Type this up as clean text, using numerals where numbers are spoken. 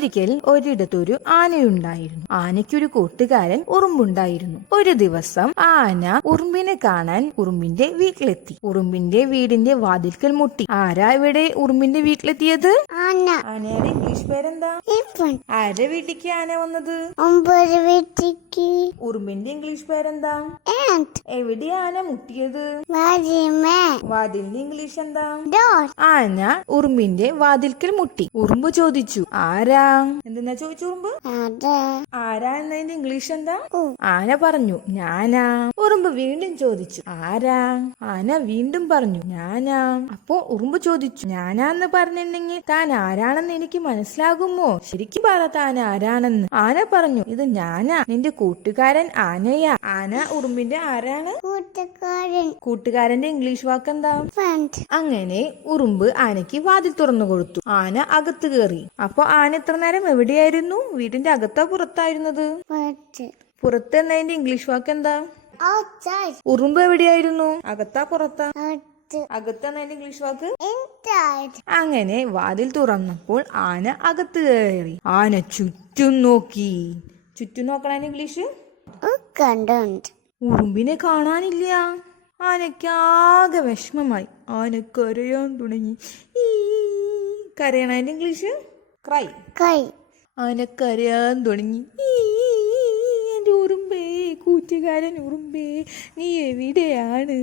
ഒരിക്കൽ ഒരിടത്തൊരു ആനയുണ്ടായിരുന്നു. ആനയ്ക്കൊരു കൂട്ടുകാരൻ ഉറുമ്പുണ്ടായിരുന്നു. ഒരു ദിവസം ആന ഉറുമ്പിനെ കാണാൻ ഉറുമ്പിന്റെ വീട്ടിലെത്തി. ഉറുമ്പിന്റെ വീടിന്റെ വാതിൽക്കൽ മുട്ടി. ആരാ ഇവിടെ ഉറുമ്പിന്റെ വീട്ടിലെത്തിയത്? ആനയുടെ ഇംഗ്ലീഷ് പേരെന്താ? ആരുടെ വീട്ടിക്ക് ആന വന്നത്? ഉറുമ്പിന്റെ ഇംഗ്ലീഷ് പേരെന്താ? എവിടെയാ ആന മുട്ടിയത്? വാതിലിന്റെ ഇംഗ്ലീഷ് എന്താ? ആന ഉറുമ്പിന്റെ വാതിൽക്കൽ മുട്ടി. ഉറുമ്പ് ചോദിച്ചു, ആരാ? എന്തെന്നാ ചോദിച്ചു ഉറുമ്പ്? ആരാ എന്നതിന്റെ ഇംഗ്ലീഷ് എന്താ? ആന പറഞ്ഞു, ഞാനാ. ഉറുമ്പ് വീണ്ടും ചോദിച്ചു, ആരാ? ആന വീണ്ടും പറഞ്ഞു, ഞാനാ. അപ്പോ ഉറുമ്പ് ചോദിച്ചു, ഞാനാന്ന് പറഞ്ഞിട്ടുണ്ടെങ്കിൽ താൻ ആരാണെന്ന് എനിക്ക് മനസ്സിലാകുമോ? ശരിക്കും പറ, താൻ ആരാണെന്ന്. ആന പറഞ്ഞു, ഇത് ഞാനാ, നിന്റെ കൂട്ടുകാരൻ ആനയാ. ആന ഉറുമ്പിന്റെ ആരാണ്? കൂട്ടുകാരന്റെ ഇംഗ്ലീഷ് വാക്ക് എന്താ? അങ്ങനെ ഉറുമ്പ് ആനയ്ക്ക് വാതിൽ തുറന്നു കൊടുത്തു. ആന അകത്ത് കയറി. അപ്പൊ ആന എത്ര നേരം എവിടെയായിരുന്നു? വീടിന്റെ അകത്താ പുറത്തായിരുന്നത്? പുറത്ത് എന്നതിന്റെ ഇംഗ്ലീഷ് വാക്ക് എന്താ? ഉറുമ്പ് എവിടെയായിരുന്നു? അകത്താ പുറത്താ? അകത്ത് എന്നതിന്റെ ഇംഗ്ലീഷ് വാക്ക്? അങ്ങനെ വാതിൽ തുറന്നപ്പോൾ ആന അകത്ത് കയറി. ആന ചുറ്റും നോക്കി. ചുറ്റും നോക്കണ ഇംഗ്ലീഷ്? ഉറുമ്പിനെ കാണാനില്ല. ആനയ്ക്കാകെ വിഷമമായി. ആന കരയാൻ തുടങ്ങി. കരയണതിന്റെ ഇംഗ്ലീഷ്? ക്രൈ. ആന കരയാൻ തുടങ്ങി. എന്റെ ഉറുമ്പേ, കൂറ്റുകാരൻ ഉറുമ്പേ, നീ എവിടെയാണ്?